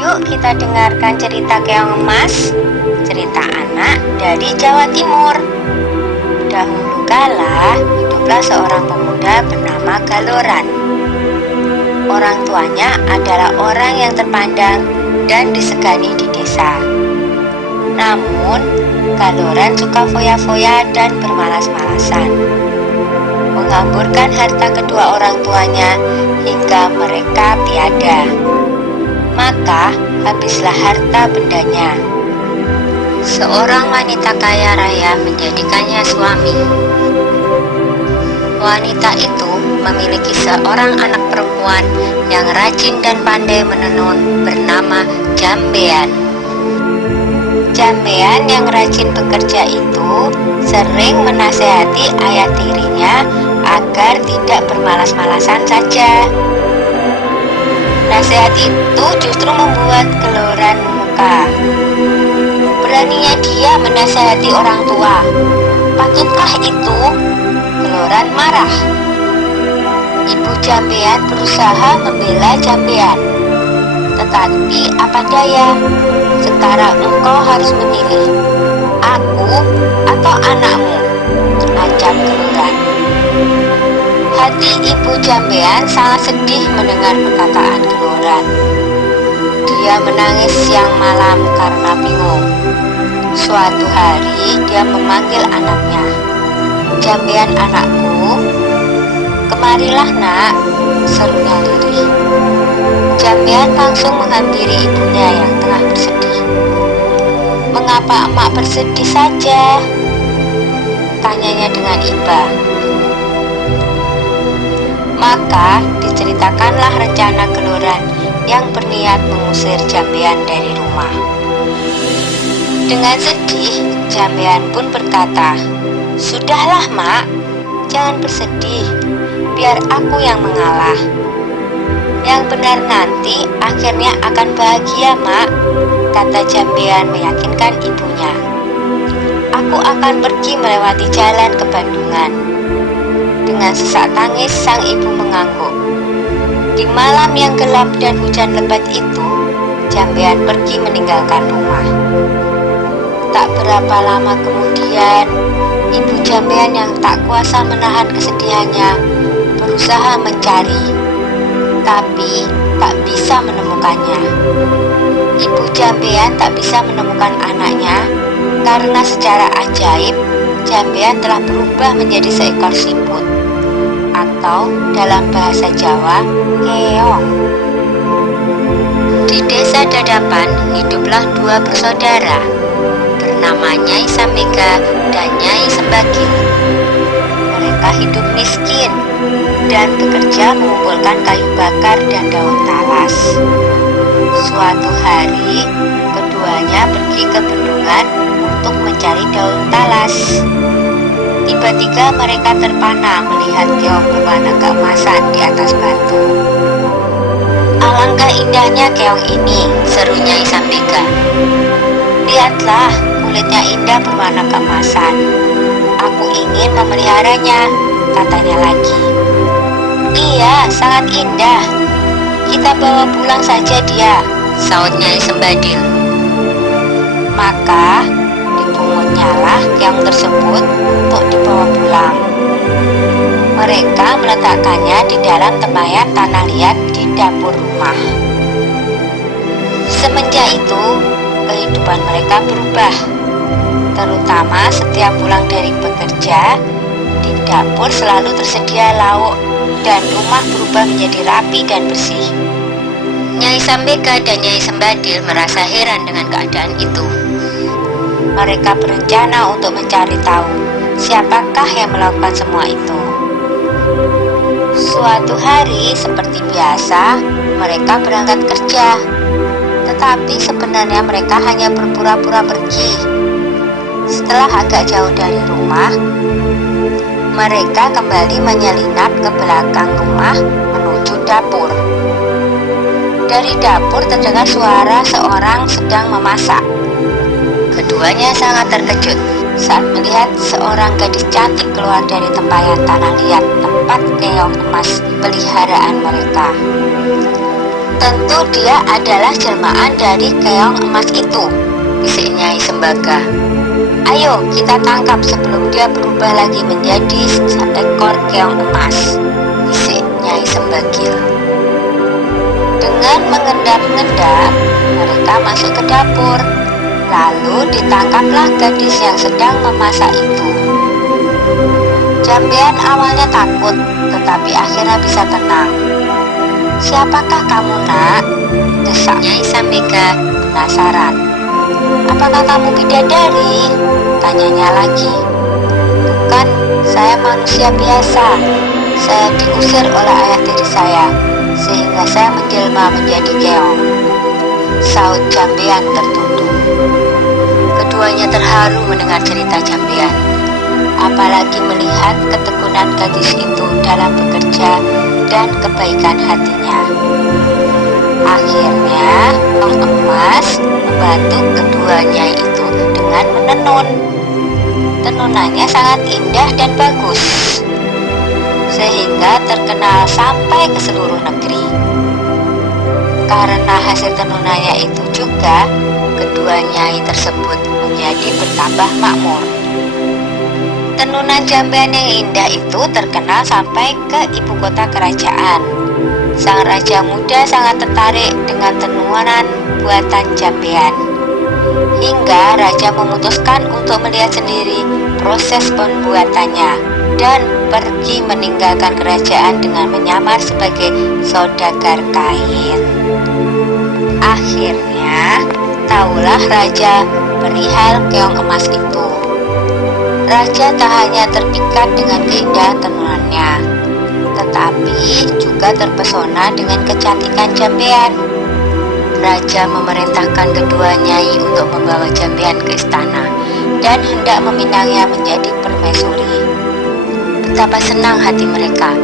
Yuk kita dengarkan cerita Keong Emas, cerita anak dari Jawa Timur. Dahulu kala, hiduplah seorang pemuda bernama Galoran. Orang tuanya adalah orang yang terpandang dan disegani di desa. Namun, Galoran suka foya-foya dan bermalas-malasan, mengamburkan harta kedua orang tuanya hingga mereka tiada. Maka habislah harta bendanya. Seorang wanita kaya raya menjadikannya suami. Wanita itu memiliki seorang anak perempuan yang rajin dan pandai menenun bernama Jambean. Jambean yang rajin bekerja itu sering menasehati ayah tirinya agar tidak bermalas-malasan saja. Nasihat itu justru membuat Galoran muka. Beraninya dia menasehati orang tua. Pakitkah itu? Galoran marah. Ibu Jambean berusaha membela Jambean. Tetapi apa daya, sekarang engkau harus memilih, aku atau anakmu, ancam Galoran. Hati ibu Jambean sangat sedih mendengar perkataan Galoran. Dia menangis siang malam karena bingung. Suatu hari dia memanggil anaknya. Jambean anakku, kemarilah nak, serunya lirih. Jambean langsung menghampiri ibunya yang tengah bersedih. Mengapa emak bersedih saja? Tanyanya dengan iba. Maka diceritakanlah rencana Galoran yang berniat mengusir Jambean dari rumah. Dengan sedih, Jambean pun berkata, "Sudahlah mak, jangan bersedih, biar aku yang mengalah. Yang benar nanti akhirnya akan bahagia mak," kata Jambean meyakinkan ibunya. "Aku akan pergi melewati jalan ke Bandungan." Dengan sesak tangis sang ibu mengangguk. Di malam yang gelap dan hujan lebat itu, Jambean pergi meninggalkan rumah. Tak berapa lama kemudian, ibu Jambean yang tak kuasa menahan kesedihannya berusaha mencari, tapi tak bisa menemukannya. Ibu Jambean tak bisa menemukan anaknya karena secara ajaib Jambean telah berubah menjadi seekor siput, atau dalam bahasa Jawa, keong. Di desa Dadapan hiduplah dua bersaudara bernama Nyai Sambega dan Nyai Sembagil. Mereka hidup miskin dan bekerja mengumpulkan kayu bakar dan daun talas. Suatu hari, keduanya pergi ke bendungan untuk mencari daun talas. Tiba-tiba mereka terpana melihat keong berwarna keemasan di atas batu. "Alangkah indahnya keong ini," seru Nyai Sambega. "Lihatlah, kulitnya indah berwarna keemasan. Aku ingin memeliharanya," katanya lagi. "Iya, sangat indah. Kita bawa pulang saja dia," saut Nyai Sembadil. Maka dipungunnyalah keong tersebut untuk dibawa pulang. Mereka meletakkannya di dalam tempayan tanah liat di dapur rumah. Semenjak itu, kehidupan mereka berubah. Terutama setiap pulang dari bekerja, di dapur selalu tersedia lauk dan rumah berubah menjadi rapi dan bersih. Nyai Sambega dan Nyai Sembadil merasa heran dengan keadaan itu. Mereka berencana untuk mencari tahu siapakah yang melakukan semua itu. Suatu hari seperti biasa, mereka berangkat kerja. Tetapi sebenarnya mereka hanya berpura-pura pergi. Setelah agak jauh dari rumah, mereka kembali menyelinap ke belakang rumah menuju dapur. Dari dapur terdengar suara seorang sedang memasak. Keduanya sangat terkejut saat melihat seorang gadis cantik keluar dari tempayan tanah liat tempat keong emas peliharaan mereka. Tentu dia adalah jelmaan dari keong emas itu, bisik Nyai Sembaga. Ayo kita tangkap sebelum dia berubah lagi menjadi seekor keong emas, bisik Nyai Sembagil. Dengan mengendap-endap, mereka masuk ke dapur. Lalu ditangkaplah gadis yang sedang memasak itu. Jambean awalnya takut, tetapi akhirnya bisa tenang. "Siapakah kamu, nak?" desak Nyai Sambika penasaran. "Apakah kamu bidadari?" tanyanya lagi. "Bukan, saya manusia biasa. Saya diusir oleh ayah tiri saya, sehingga saya menjelma menjadi keong," saut Jambean tertunduk. Keduanya terharu mendengar cerita Jambean, apalagi melihat ketekunan gadis itu dalam bekerja dan kebaikan hatinya. Akhirnya, keong emas membantu keduanya itu dengan menenun. Tenunannya sangat indah dan bagus, sehingga terkenal sampai ke seluruh negeri. Karena hasil tenunannya itu juga, kedua nyai tersebut menjadi bertambah makmur. Tenunan Jambean yang indah itu terkenal sampai ke ibu kota kerajaan. Sang raja muda sangat tertarik dengan tenunan buatan Jambean, hingga raja memutuskan untuk melihat sendiri proses pembuatannya dan pergi meninggalkan kerajaan dengan menyamar sebagai saudagar kain. Akhirnya, tahulah raja perihal keong emas itu. Raja tak hanya terpikat dengan keindahan tenunannya, tetapi juga terpesona dengan kecantikan Jambean. Raja memerintahkan kedua nyai untuk membawa Jambean ke istana dan hendak meminangnya menjadi permaisuri. Betapa senang hati mereka,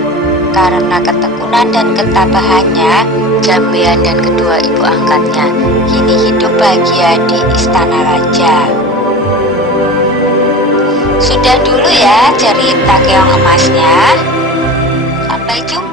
karena ketekunan dan ketabahannya, Jambean dan kedua ibu angkatnya kini hidup bahagia di istana raja. Sudah dulu ya cerita keong emasnya. Sampai jumpa.